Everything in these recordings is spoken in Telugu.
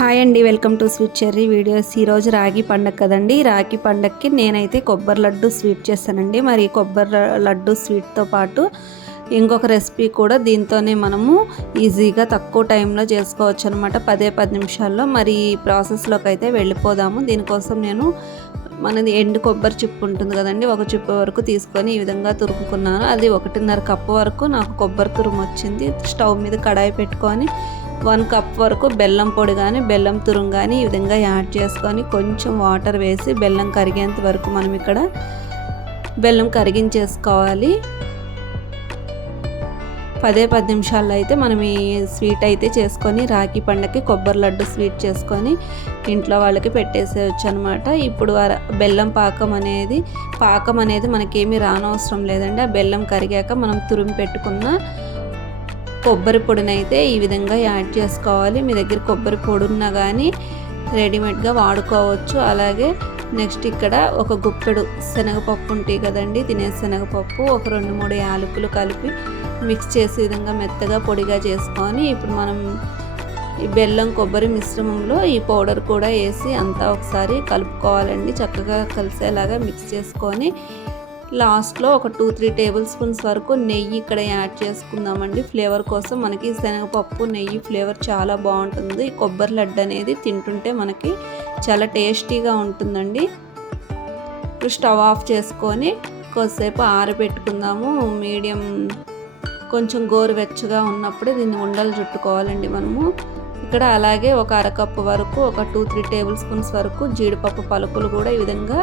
హాయ్ అండి welcome to sweet cherry videos. ఈరోజు రాగి పండగ కదండి. రాగి పండగకి నేనైతే కొబ్బరి లడ్డు స్వీట్ చేస్తానండి. మరి కొబ్బరి లడ్డు స్వీట్తో పాటు ఇంకొక రెసిపీ కూడా దీంతోనే మనము ఈజీగా తక్కువ టైంలో చేసుకోవచ్చు అనమాట పదే పది నిమిషాల్లో మరి ఈ ప్రాసెస్లోకి అయితే వెళ్ళిపోదాము. దీనికోసం నేను మనది ఎండు కొబ్బరి చిప్పు ఉంటుంది కదండి ఒక చిప్పు వరకు తీసుకొని ఈ విధంగా తురుముకున్నాను. అది ఒకటిన్నర కప్పు వరకు నాకు కొబ్బరి తురుము వచ్చింది. స్టవ్ మీద కడాయి పెట్టుకొని వన్ కప్ వరకు బెల్లం పొడి కానీ బెల్లం తురుము కానీ ఈ విధంగా యాడ్ చేసుకొని కొంచెం వాటర్ వేసి బెల్లం కరిగేంత వరకు మనం ఇక్కడ బెల్లం కరిగించేసుకోవాలి. పదే పది నిమిషాల్లో అయితే మనం ఈ స్వీట్ అయితే చేసుకొని రాఖీ పండగకి కొబ్బరి లడ్డు స్వీట్ చేసుకొని ఇంట్లో వాళ్ళకి పెట్టేసేయచ్చు అనమాట ఇప్పుడు బెల్లం పాకం అనేది పాకం అనేది మనకేమీ రానవసరం లేదండి. ఆ బెల్లం కరిగాక మనం తురిమి పెట్టుకున్న కొబ్బరి పొడిని అయితే ఈ విధంగా యాడ్ చేసుకోవాలి. మీ దగ్గర కొబ్బరి పొడి ఉన్నా కానీ రెడీమేడ్గా వాడుకోవచ్చు. అలాగే నెక్స్ట్ ఇక్కడ ఒక గుప్పెడు శనగపప్పు ఉంటాయి కదండి తినే శనగపప్పు ఒక రెండు మూడు యాలకులు కలిపి మిక్స్ చేసే విధంగా మెత్తగా పొడిగా చేసుకొని ఇప్పుడు మనం ఈ బెల్లం కొబ్బరి మిశ్రమంలో ఈ పౌడర్ కూడా వేసి అంతా ఒకసారి కలుపుకోవాలండి. చక్కగా కలిసేలాగా మిక్స్ చేసుకొని లాస్ట్లో ఒక టూ త్రీ టేబుల్ స్పూన్స్ వరకు నెయ్యి ఇక్కడ యాడ్ చేసుకుందామండి. ఫ్లేవర్ కోసం మనకి శనగపప్పు నెయ్యి ఫ్లేవర్ చాలా బాగుంటుంది. కొబ్బరి లడ్డు అనేది తింటుంటే మనకి చాలా టేస్టీగా ఉంటుందండి. ఇప్పుడు స్టవ్ ఆఫ్ చేసుకొని కొద్దిసేపు ఆరబెట్టుకుందాము. మీడియం కొంచెం గోరువెచ్చగా ఉన్నప్పుడే దీన్ని ఉండలు చుట్టుకోవాలండి మనము. ఇక్కడ అలాగే ఒక అరకప్పు వరకు ఒక టూ త్రీ టేబుల్ స్పూన్స్ వరకు జీడిపప్పు పలుకులు కూడా ఈ విధంగా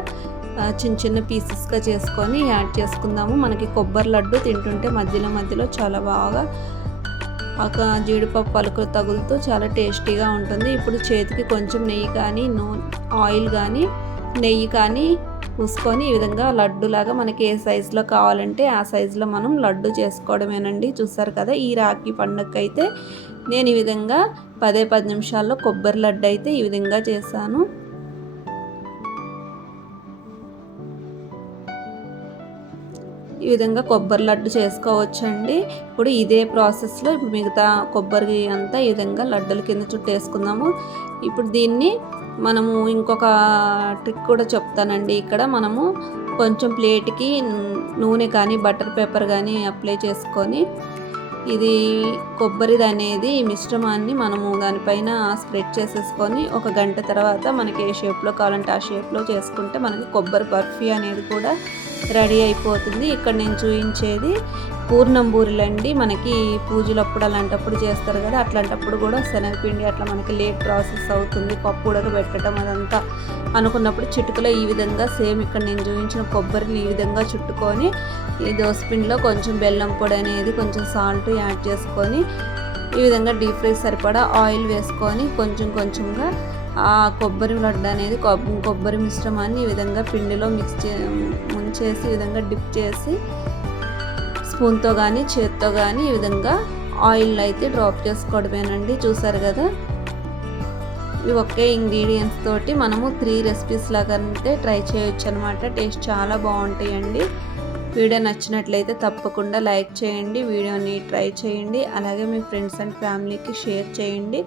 చిన్న చిన్న పీసెస్గా చేసుకొని యాడ్ చేసుకుందాము. మనకి కొబ్బరి లడ్డు తింటుంటే మధ్యలో మధ్యలో చాలా బాగా ఒక జీడిపప్పు పలుకులు తగులుతూ చాలా టేస్టీగా ఉంటుంది. ఇప్పుడు చేతికి కొంచెం నెయ్యి కానీ నూనె ఆయిల్ కానీ నెయ్యి కానీ పూసుకొని ఈ విధంగా లడ్డులాగా మనకి ఏ సైజులో కావాలంటే ఆ సైజులో మనం లడ్డు చేసుకోవడమేనండి. చూసారు కదా ఈ రాఖీ పండుగ అయితే నేను ఈ విధంగా పదే పది నిమిషాల్లో కొబ్బరి లడ్డు అయితే ఈ విధంగా చేశాను. ఈ విధంగా కొబ్బరి లడ్డు చేసుకోవచ్చండి. ఇప్పుడు ఇదే ప్రాసెస్లో ఇప్పుడు మిగతా కొబ్బరి అంతా ఈ విధంగా లడ్డూల కింద చుట్టేసుకుందాము. ఇప్పుడు దీన్ని మనము ఇంకొక ట్రిక్ కూడా చెప్తానండి. ఇక్కడ మనము కొంచెం ప్లేట్కి నూనె కానీ బటర్ పేపర్ కానీ అప్లై చేసుకొని ఇది కొబ్బరిది అనేది ఈ మిశ్రమాన్ని మనము దానిపైన స్ప్రెడ్ చేసేసుకొని ఒక గంట తర్వాత మనకి ఏ షేప్లో కావాలంటే ఆ షేప్లో చేసుకుంటే మనకి కొబ్బరి బర్ఫీ అనేది కూడా రెడీ అయిపోతుంది. ఇక్కడ నేను చూపించేది పూర్ణం బూరెలండి మనకి పూజలప్పుడు అలాంటప్పుడు చేస్తారు కదా అట్లాంటప్పుడు కూడా శనగపిండి అట్లా మనకి లేట్ ప్రాసెస్ అవుతుంది. పప్పు ఉడకబెట్టడం అదంతా అనుకున్నప్పుడు చిటుకలో ఈ విధంగా సేమ్ ఇక్కడ నేను చూపించిన కొబ్బరిని ఈ విధంగా చుట్టుకొని ఈ దోసపిండిలో కొంచెం బెల్లం పొడి అనేది కొంచెం సాల్ట్ యాడ్ చేసుకొని ఈ విధంగా డీప్ ఫ్రై సరిపడా ఆయిల్ వేసుకొని కొంచెం కొంచెంగా ఆ కొబ్బరి లడ్డు అనేది కొబ్బరి మిశ్రమాన్ని ఈ విధంగా పిండిలో మిక్స్ చే చేసి ఈ విధంగా డిప్ చేసి స్పూన్తో కానీ చేత్తో కానీ ఈ విధంగా ఆయిల్ అయితే డ్రాప్ చేసుకోవడమేనండి. చూసారు కదా? ఇవి ఒకే ఇంగ్రీడియంట్స్ తోటి మనము త్రీ రెసిపీస్ లాగా అంటే ట్రై చేయొచ్చు అనమాట టేస్ట్ చాలా బాగుంటాయండి. వీడియో నచ్చినట్లయితే తప్పకుండా లైక్ చేయండి. వీడియోని ట్రై చేయండి. అలాగే మీ ఫ్రెండ్స్ అండ్ ఫ్యామిలీకి షేర్ చేయండి.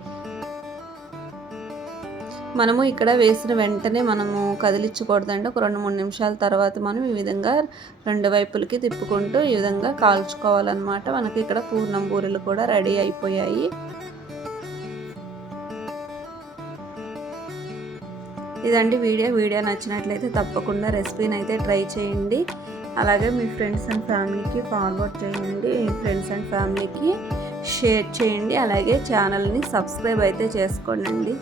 మనము ఇక్కడ వేసిన వెంటనే మనము కదిలించకూడదండి. ఒక రెండు మూడు నిమిషాల తర్వాత మనం ఈ విధంగా రెండు వైపులకి తిప్పుకుంటూ ఈ విధంగా కాల్చుకోవాలన్నమాట. మనకి ఇక్కడ పూర్ణం బూరెలు కూడా రెడీ అయిపోయాయి. ఇదండి వీడియో. వీడియో నచ్చినట్లయితే తప్పకుండా రెసిపీని అయితే ట్రై చేయండి. అలాగే మీ ఫ్రెండ్స్ అండ్ ఫ్యామిలీకి ఫార్వర్డ్ చేయండి. మీ ఫ్రెండ్స్ అండ్ ఫ్యామిలీకి షేర్ చేయండి. అలాగే ఛానల్ని సబ్స్క్రైబ్ అయితే చేసుకోండి.